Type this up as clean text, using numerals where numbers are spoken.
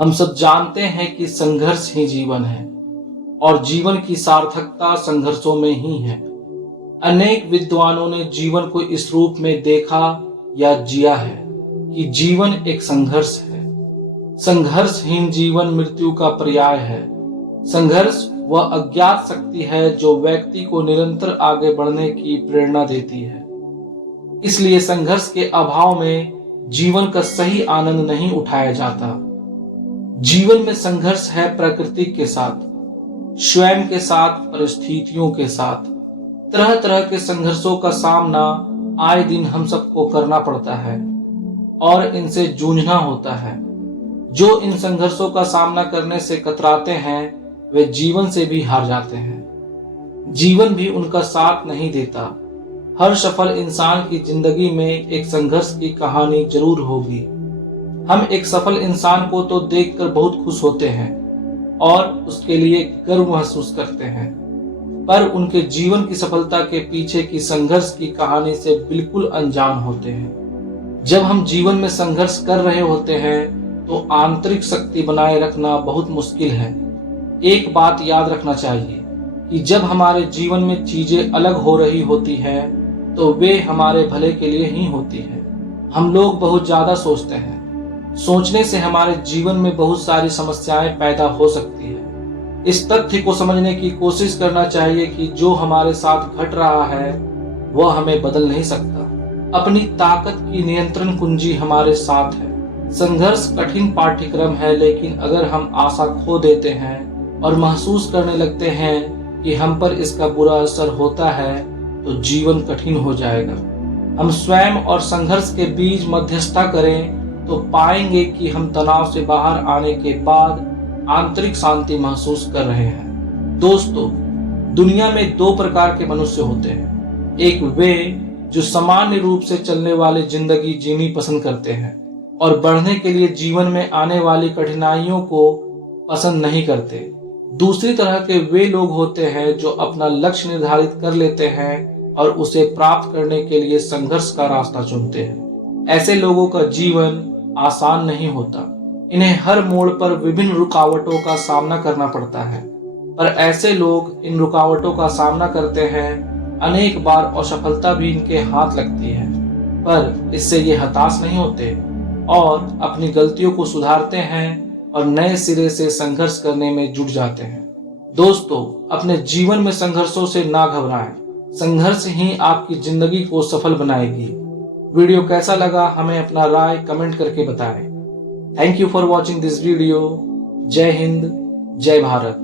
हम सब जानते हैं कि संघर्ष ही जीवन है और जीवन की सार्थकता संघर्षों में ही है। अनेक विद्वानों ने जीवन को इस रूप में देखा या जिया है कि जीवन एक संघर्ष है। संघर्षहीन जीवन मृत्यु का पर्याय है। संघर्ष वह अज्ञात शक्ति है जो व्यक्ति को निरंतर आगे बढ़ने की प्रेरणा देती है। इसलिए संघर्ष के अभाव में जीवन का सही आनंद नहीं उठाया जाता। जीवन में संघर्ष है प्रकृति के साथ, स्वयं के साथ, परिस्थितियों के साथ। तरह तरह के संघर्षों का सामना आए दिन हम सबको करना पड़ता है और इनसे जूझना होता है। जो इन संघर्षों का सामना करने से कतराते हैं वे जीवन से भी हार जाते हैं। जीवन भी उनका साथ नहीं देता। हर सफल इंसान की जिंदगी में एक संघर्ष की कहानी जरूर होगी। हम एक सफल इंसान को तो देखकर बहुत खुश होते हैं और उसके लिए गर्व महसूस करते हैं, पर उनके जीवन की सफलता के पीछे की संघर्ष की कहानी से बिल्कुल अनजान होते हैं। जब हम जीवन में संघर्ष कर रहे होते हैं तो आंतरिक शक्ति बनाए रखना बहुत मुश्किल है। एक बात याद रखना चाहिए कि जब हमारे जीवन में चीजें अलग हो रही होती हैं तो वे हमारे भले के लिए ही होती है। हम लोग बहुत ज्यादा सोचते हैं। सोचने से हमारे जीवन में बहुत सारी समस्याएं पैदा हो सकती है। इस तथ्य को समझने की कोशिश करना चाहिए कि जो हमारे साथ घट रहा है वह हमें बदल नहीं सकता। अपनी ताकत की नियंत्रण कुंजी हमारे साथ है। संघर्ष कठिन पाठ्यक्रम है, लेकिन अगर हम आशा खो देते हैं और महसूस करने लगते हैं कि हम पर इसका बुरा असर होता है तो जीवन कठिन हो जाएगा। हम स्वयं और संघर्ष के बीच मध्यस्थता करें तो पाएंगे कि हम तनाव से बाहर आने के बाद आंतरिक शांति महसूस कर रहे हैं। दोस्तों, दुनिया में दो प्रकार के मनुष्य होते हैं। एक वे जो सामान्य रूप से चलने वाली जिंदगी जीनी पसंद करते हैं और बढ़ने के लिए जीवन में आने वाली कठिनाइयों को पसंद नहीं करते। दूसरी तरह के वे लोग होते हैं जो अपना लक्ष्य निर्धारित कर लेते हैं और उसे प्राप्त करने के लिए संघर्ष का रास्ता चुनते हैं। ऐसे लोगों का जीवन आसान नहीं होता। इन्हें हर मोड़ पर विभिन्न रुकावटों का सामना करना पड़ता है, पर ऐसे लोग इन रुकावटों का सामना करते हैं। अनेक बार असफलता भी इनके हाथ लगती है, पर इससे ये हताश नहीं होते और अपनी गलतियों को सुधारते हैं और नए सिरे से संघर्ष करने में जुट जाते हैं। दोस्तों, अपने जीवन में संघर्षों से ना घबराएं। संघर्ष ही आपकी जिंदगी को सफल बनाएगी। वीडियो कैसा लगा हमें अपना राय कमेंट करके बताएं। Thank you for watching this video. जय हिंद, जय भारत।